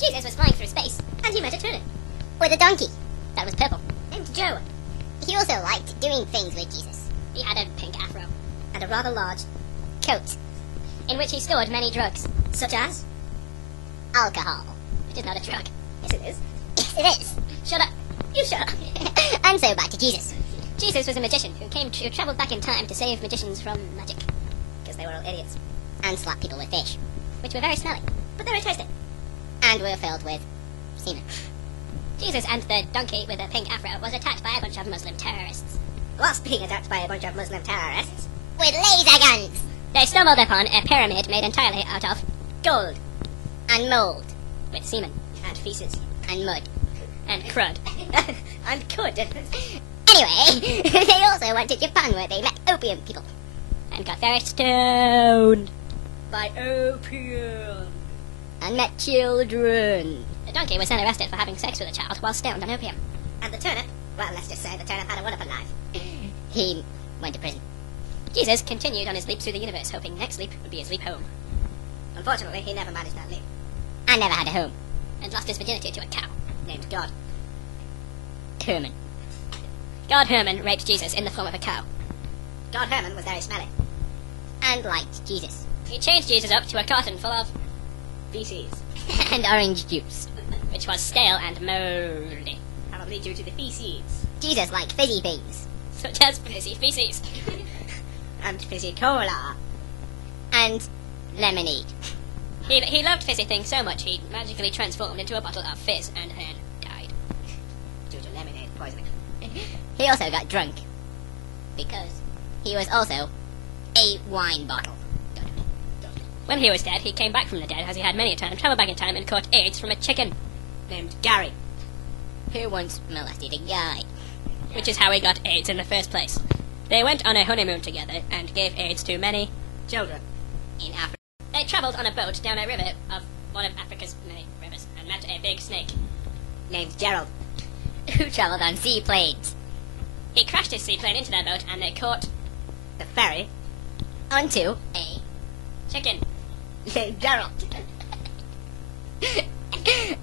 Jesus was flying through space, and he met a turnip. With a donkey. That was purple. Named Joe. He also liked doing things with Jesus. He had a pink afro, and a rather large coat, in which he stored many drugs, such as alcohol, which is not a drug. Yes, it is. Yes, it is. Shut up. You shut up. And so back to Jesus. Jesus was a magician who travelled back in time to save magicians from magic, because they were all idiots, and slap people with fish, which were very smelly, but they were tasty, and were filled with semen. Jesus and the donkey with a pink afro was attacked by a bunch of Muslim terrorists. Whilst being attacked by a bunch of Muslim terrorists with laser guns, they stumbled upon a pyramid made entirely out of gold and mould, with semen and feces and mud and crud and cud. Anyway, they also went to Japan where they met opium people and got very stoned by opium and met children. The donkey was then arrested for having sex with a child while stoned on opium. And the turnip, well, let's just say the turnip had a wonderful life. He went to prison. Jesus continued on his leap through the universe, hoping next leap would be his leap home. Unfortunately, he never managed that leap. And never had a home. And lost his virginity to a cow named God Herman. God Herman raped Jesus in the form of a cow. God Herman was very smelly. And liked Jesus. He changed Jesus up to a carton full of feces. And orange juice, which was stale and mouldy. Probably due to the feces. Jesus liked fizzy things, such as fizzy feces. And fizzy cola. And lemonade. He loved fizzy things so much he magically transformed into a bottle of fizz and then died. Due to lemonade poisoning. He also got drunk, because he was also a wine bottle. When he was dead, he came back from the dead, as he had many a time travelled back in time and caught AIDS from a chicken named Gary, who once molested a guy. Which is how he got AIDS in the first place. They went on a honeymoon together and gave AIDS to many children in Africa. They travelled on a boat down a river of one of Africa's many rivers and met a big snake named Gerald, who travelled on seaplanes. He crashed his seaplane into their boat and they caught the ferry onto a chicken named Gerald.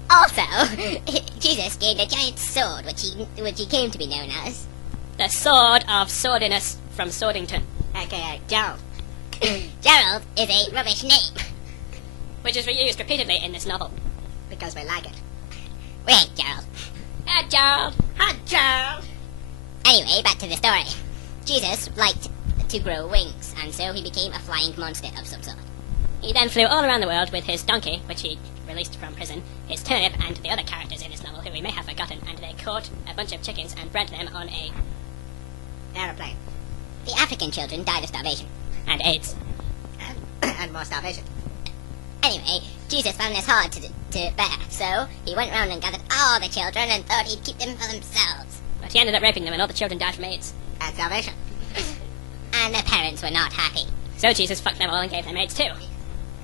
Also, Jesus gained a giant sword, which he came to be known as the Sword of Swordiness from Swordington, aka Gerald. Gerald is a rubbish name, which is reused repeatedly in this novel, because we like it. We hate Gerald. Hi, Gerald. Hi, Gerald. Anyway, back to the story. Jesus liked to grow wings, and so he became a flying monster of some sort. He then flew all around the world with his donkey, which he released from prison, his turnip, and the other characters in this novel who we may have forgotten, and they caught a bunch of chickens and bred them on a aeroplane. The African children died of starvation. And AIDS. And more starvation. Anyway, Jesus found this hard to bear, so he went round and gathered all the children and thought he'd keep them for themselves. But he ended up raping them and all the children died from AIDS. And starvation. And the parents were not happy. So Jesus fucked them all and gave them AIDS too.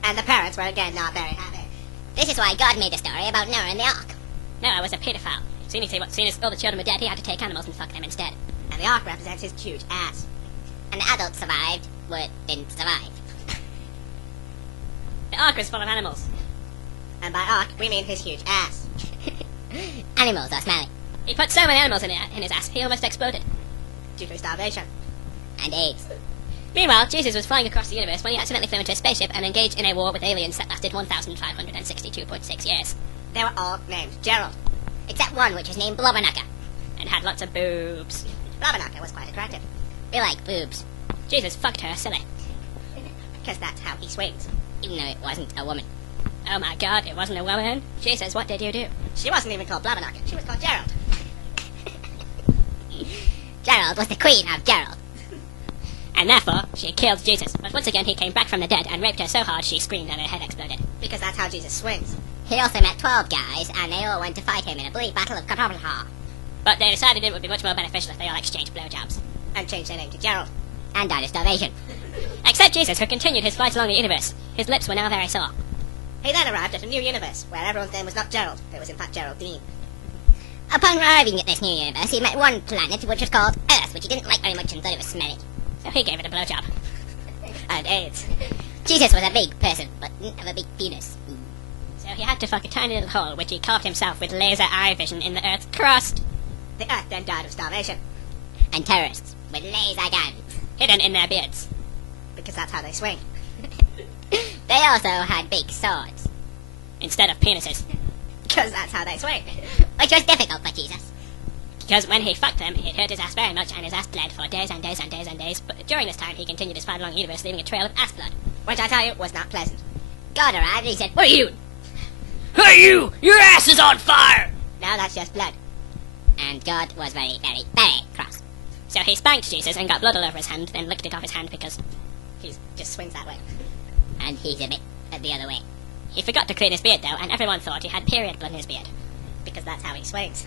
And the parents were again not very happy. This is why God made a story about Noah and the ark. Noah was a paedophile. Soon as all the children were dead, he had to take animals and fuck them instead. And the ark represents his huge ass. And the adults survived, but didn't survive. The ark was full of animals. And by ark, we mean his huge ass. Animals are smelly. He put so many animals in his ass, he almost exploded. Due to starvation. And AIDS. Meanwhile, Jesus was flying across the universe when he accidentally flew into a spaceship and engaged in a war with aliens that lasted 1,562.6 years. They were all named Gerald. Except one which was named Blobberknocker. And had lots of boobs. Blobberknocker was quite attractive. We like boobs. Jesus fucked her silly. Because that's how he swings. Even though it wasn't a woman. Oh my god, it wasn't a woman? Jesus, what did you do? She wasn't even called Blobberknocker. She was called Gerald. Gerald was the queen of Gerald. And therefore, she killed Jesus. But once again, he came back from the dead and raped her so hard she screamed and her head exploded. Because that's how Jesus swings. He also met 12 guys, and they all went to fight him in a bloody battle of Cattle. But they decided it would be much more beneficial if they all exchanged blowjobs. And changed their name to Gerald. And died of starvation. Except Jesus, who continued his flight along the universe. His lips were now very sore. He then arrived at a new universe, where everyone's name was not Gerald, it was in fact Geraldine. Upon arriving at this new universe, he met one planet which was called Earth, which he didn't like very much and thought it was smelly. So he gave it a blowjob. And AIDS. Jesus was a big person, but didn't have a big penis. So he had to fuck a tiny little hole, which he carved himself with laser eye vision in the Earth's crust. The Earth then died of starvation. And terrorists with laser guns. Hidden in their beards. Because that's how they swing. They also had big swords. Instead of penises. Because that's how they swing. Which was difficult for Jesus. Because when he fucked them, it hurt his ass very much, and his ass bled for days and days and days and days. But during this time, he continued his fight along the universe, leaving a trail of ass blood. Which I tell you, was not pleasant. God arrived and he said, "What are you doing?" "Hey you! Your ass is on fire!" Now that's just blood. And God was very, very, very cross. So he spanked Jesus and got blood all over his hand, then licked it off his hand because he just swings that way. And he's a bit the other way. He forgot to clean his beard though, and everyone thought he had period blood in his beard. Because that's how he swings.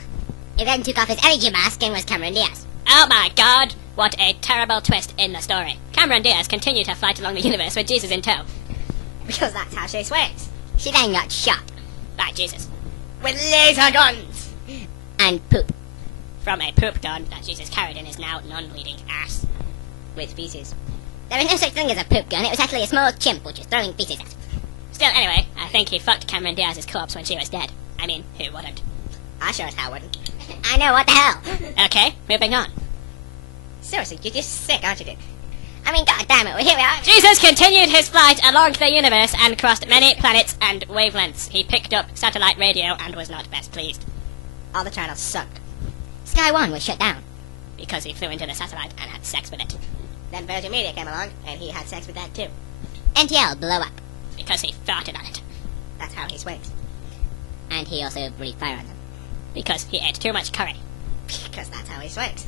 He then took off his energy mask and was Cameron Diaz. Oh my god! What a terrible twist in the story. Cameron Diaz continued her flight along the universe with Jesus in tow. Because that's how she swings. She then got shot. By Jesus. With laser guns! And poop. From a poop gun that Jesus carried in his now non-bleeding ass. With feces. There was no such thing as a poop gun, it was actually a small chimp which was throwing feces at him. Still, anyway, I think he fucked Cameron Diaz's corpse when she was dead. I mean, who wouldn't? I sure as hell wouldn't. I know, what the hell? Okay, moving on. Seriously, you're just sick, aren't you, dude? I mean, god damn it, well, here we are. Jesus continued his flight along the universe and crossed many planets and wavelengths. He picked up satellite radio and was not best pleased. All the channels sucked. Sky 1 was shut down. Because he flew into the satellite and had sex with it. Then Virgin Media came along, and he had sex with that too. NTL blew up. Because he farted on it. That's how he swings. And he also breathed fire on them. Because he ate too much curry. Because that's how he swings.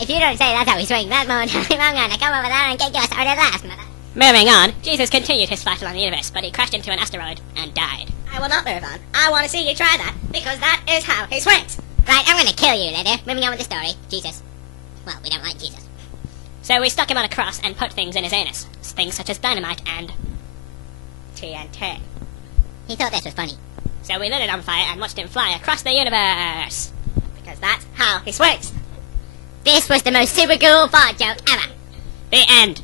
If you don't say that's how he swings, that more time I'm gonna come over there and get you started last, mother. Moving on, Jesus continued his flight along the universe, but he crashed into an asteroid and died. I will not move on. I want to see you try that, because that is how he swings. Right, I'm gonna kill you later. Moving on with the story. Jesus. Well, we don't like Jesus. So we stuck him on a cross and put things in his anus. Things such as dynamite and TNT. He thought this was funny. So we lit it on fire and watched him fly across the universe. Because that's how he swings. This was the most super cool fart joke ever. The end.